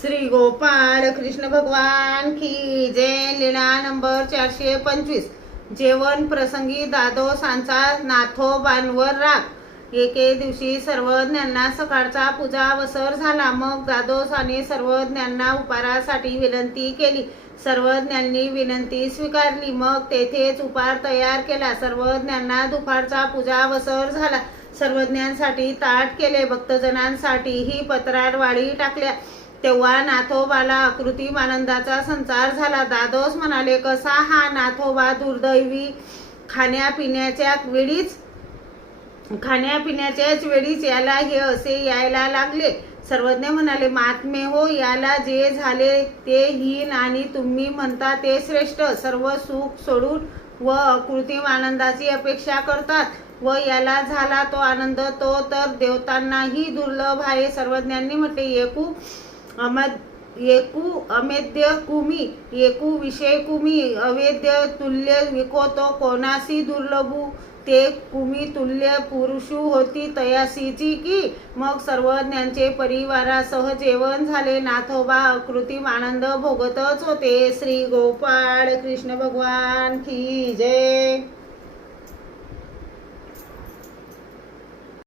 श्री गोपाळ कृष्ण भगवान की जय। लीला नंबर 425। जेवण प्रसंगी दादोसांचा नाथोबांवर राग। एके दिवशी सर्वज्ञांना सकाळचा पूजावसर झाला। मग दादोसाने सर्वज्ञांना उपारासाठी विनंती केली। सर्वज्ञांनी विनंती स्वीकारली। मग तेथेच उपार तयार केला। सर्वज्ञांना दुपारचा पूजावसर झाला। सर्वज्ञांसाठी ताट केले। भक्तजनांसाठीही पत्रारवाळी टाकल्या। तेव्हा नाथोबाला अकृत्रिम आनंदाचा संचार झाला। दादोस म्हणाले, कसा हा नाथोबा दुर्दैवी! खाण्यापिण्याच्याच वेळीच याला हे असे यायला लागले। सर्वज्ञ म्हणाले, महात्मे हो, याला जे झाले ते हीन आणि तुम्ही म्हणता ते श्रेष्ठ। सर्व सुख सोडून व अकृत्रिम आनंदाची अपेक्षा करतात व याला झाला तो आनंद तो तर देवतांनाही दुर्लभ आहे। सर्वज्ञांनी म्हटले, एकू अमेद्य कुमी, एकू विषय कुमी, अवेद्य तुल्य विको तो कोणासी दुर्लभू, ते कुमी तुल्य पुरुषू होती तयासीची की। मग सर्वज्ञांचे परिवारासह जेवण झाले। नाथोबा अकृत्रिम आनंद भोगतच होते। श्री गोपाळ कृष्ण भगवान की जय।